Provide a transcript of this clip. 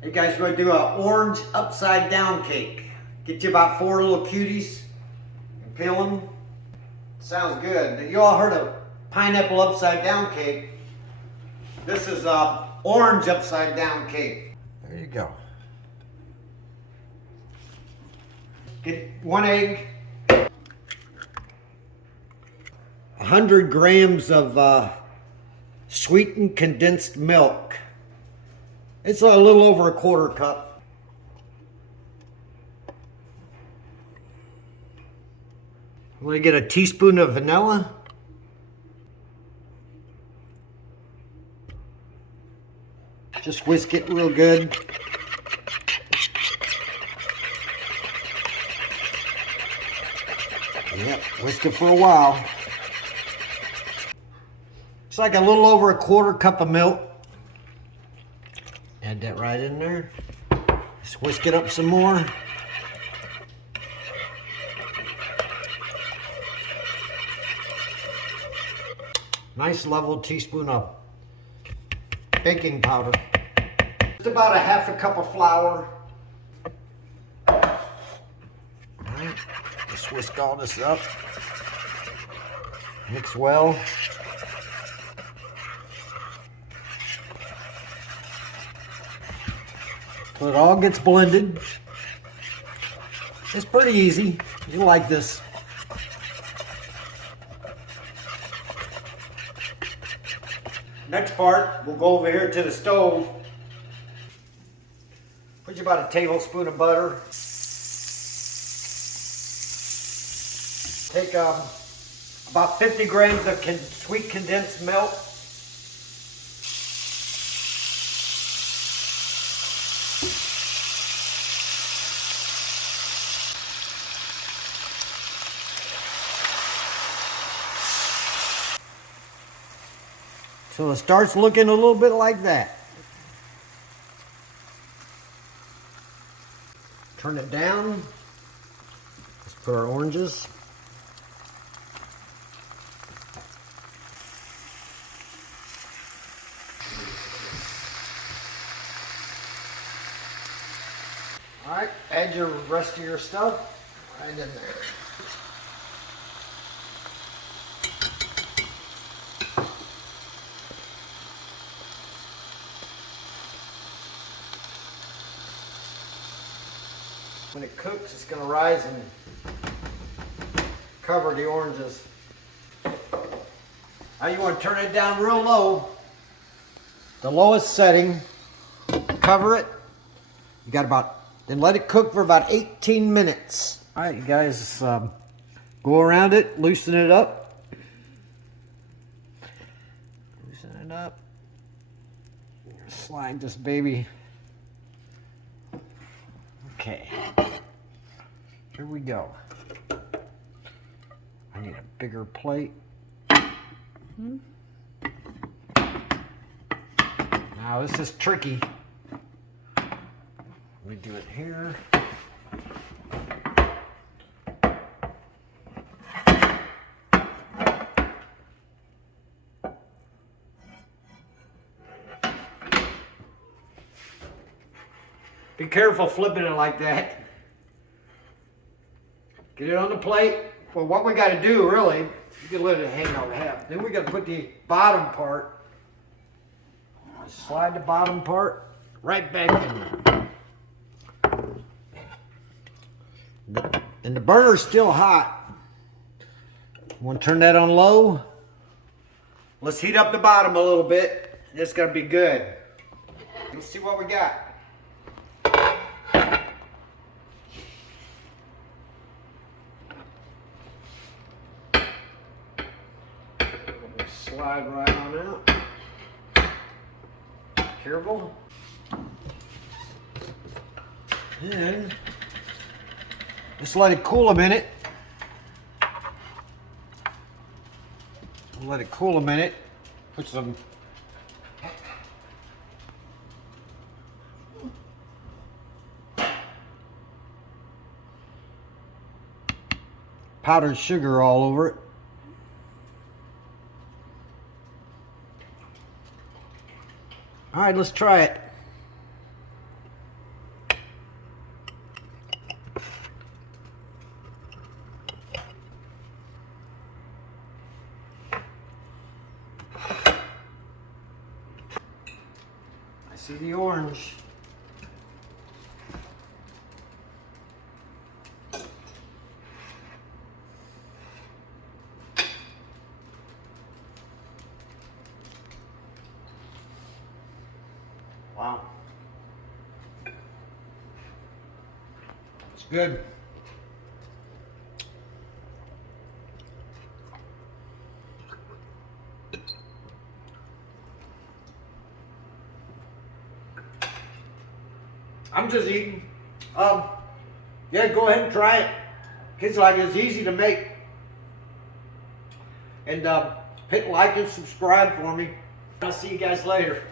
Hey guys, we're gonna do an orange upside down cake. Get you about 4 little cuties and peel them. Sounds good. You all heard of pineapple upside down cake. This is a orange upside down cake. There you go. Get 1 egg, 100 grams of sweetened condensed milk. It's a little over a 1/4 cup. I'm going to get a teaspoon of vanilla. Just whisk it real good. Yep, whisk it for a while. It's like a little over a 1/4 cup of milk. Add that right in there. Just whisk it up some more. Nice level teaspoon of baking powder. Just about a 1/2 cup of flour. Alright, just whisk all this up. Mix well. So it all gets blended. It's pretty easy. You like this. Next part, we'll go over here to the stove. Put you about a tablespoon of butter. Take about 50 grams of sweet condensed milk. So it starts looking a little bit like that. Turn it down. Let's put our oranges. All right, add your rest of your stuff right in there. When it cooks, it's going to rise and cover the oranges. Now you want to turn it down real low, the lowest setting, cover it. You got then let it cook for about 18 minutes. All right, you guys, go around it, loosen it up. Loosen it up. Slide this baby. Okay, here we go. I need a bigger plate. Now this is tricky. Let me do it here. Be careful flipping it like that. Get it on the plate. Well, what we got to do really, you can let it hang on half. Then we got to put the bottom part, slide the bottom part right back in there. And the burner's still hot. Want to turn that on low? Let's heat up the bottom a little bit. It's going to be good. Let's see what we got. Slide right on out. Careful. And just let it cool a minute. Let it cool a minute. Put some powdered sugar all over it. All right, let's try it. See the orange. Wow. It's good. I'm just eating. Yeah, go ahead and try it. Kids like it's easy to make. And hit like and subscribe for me. I'll see you guys later.